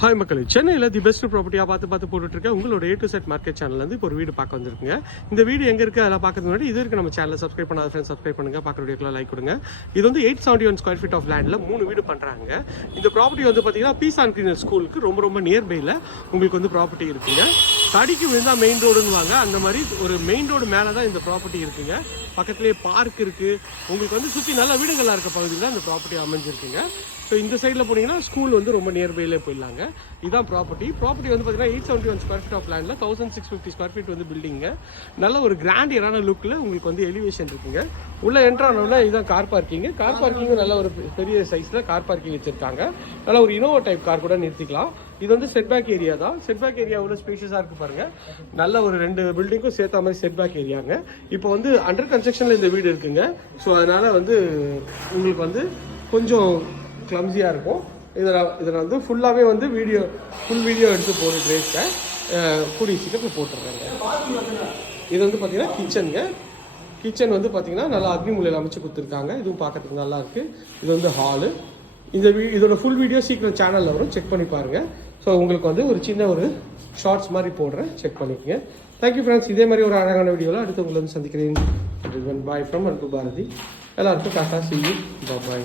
Hi மக்களே, சென்னையில் the best ப்ராப்பர்ட்டியாக பார்த்து போட்டுருக்கேன். உங்களோட A to Z மார்க்கெட் சேனல்லேருந்து இப்போ ஒரு வீடு பார்க்க வந்துருக்குங்க. இந்த வீடு எங்கே இருக்குது அதெல்லாம் பார்க்கறதுக்கு முன்னாடி இது வரைக்கும் நம்ம சேனலை சப்ஸ்கிரைப் பண்ணாத ஃப்ரெண்ட்ஸ் சப்ஸ்கிரைப் பண்ணுங்கள், பார்க்குற வீடியோக்கெல்லாம் லைக் கொடுங்க. இது வந்து 871 ஸ்கொயர் ஃபீட் ஆஃப் லேண்டில் 3 வீடு பண்ணுறாங்க. இந்த ப்ராப்பர்ட்டி வந்து பார்த்தீங்கன்னா பீஸ் அண்ட் கிளீனர் ஸ்கூலுக்கு ரொம்ப நியர்பையில் உங்களுக்கு வந்து ப்ராப்பர்ட்டி இருக்குங்க. தடிக்கு விழுந்தால் மெயின் ரோடுன்னு அந்த மாதிரி ஒரு மெயின் ரோடு மேலே தான் இந்த ப்ராப்பர்ட்டி இருக்குங்க. பக்கத்துலேயே பார்க் இருக்குது. உங்களுக்கு வந்து சுற்றி நல்ல வீடுகளாக இருக்க பகுதியில் அந்த ப்ராப்பர்ட்டி அமைஞ்சிருக்குங்க. ஸோ இந்த சைடில் போனீங்கன்னா ஸ்கூல் வந்து ரொம்ப நியர்பையிலே போயிடலாங்க. இதுதான் ப்ராப்பர்ட்டி வந்து பார்த்தீங்கன்னா 871 ஸ்கொயர் ஃபீட் ஆஃப் லேண்டில் 1650 ஸ்கொயர் ஃபீட் வந்து பில்டிங்க. நல்ல ஒரு கிராண்டியரான லுக்கில் உங்களுக்கு வந்து எலிவேஷன் இருக்குங்க. உள்ள என்ட்ரானோட இதுதான் கார் பார்க்கிங்கு. கார் பார்க்கிங்கும் நல்ல ஒரு பெரிய சைஸில் கார் பார்க்கிங் வச்சுருக்காங்க. நல்ல ஒரு இனோவா டைப் கார் கூட நிறுத்திக்கலாம். இது வந்து செட்பேக் ஏரியா தான். செட்பேக் ஏரியா உள்ள ஸ்பேஷியஸாக இருக்குது பாருங்கள். நல்ல ஒரு 2 பில்டிங்கும் சேர்த்த மாதிரி செட்பேக் ஏரியாங்க. இப்போ வந்து அண்டர் கன்ஸ்ட்ரக்ஷனில் இந்த வீடு இருக்குங்க. ஸோ அதனால் வந்து உங்களுக்கு வந்து கொஞ்சம் கிளம்ஸியாக இருக்கும். இதில் வந்து ஃபுல்லாகவே வந்து ஃபுல் வீடியோ எடுத்து போட்டு ரேட்டை கூடிய சீக்கிரம் போட்டுடுறாங்க. இது வந்து பார்த்தீங்கன்னா கிச்சன் வந்து பார்த்தீங்கன்னா நல்லா அக்னி மூலையில் அமைச்சு கொடுத்துருக்காங்க. இதுவும் பார்க்கறதுக்கு நல்லா இருக்குது. இது வந்து ஹாலு. இதோட ஃபுல் வீடியோ சீக்கிரம் சேனலில் வரும், செக் பண்ணி பாருங்கள். ஸோ உங்களுக்கு வந்து ஒரு சின்ன ஒரு ஷார்ட்ஸ் மாதிரி போடுறேன், செக் பண்ணிக்கோங்க. Thank you friends. இதே மாதிரி ஒரு அழகான வீடியோவில் அடுத்து உங்களை வந்து சந்திக்கிறேன். பாய் ஃப்ரம் அன்பு பாரதி. எல்லாருக்கும் Tata, see you, bye bye.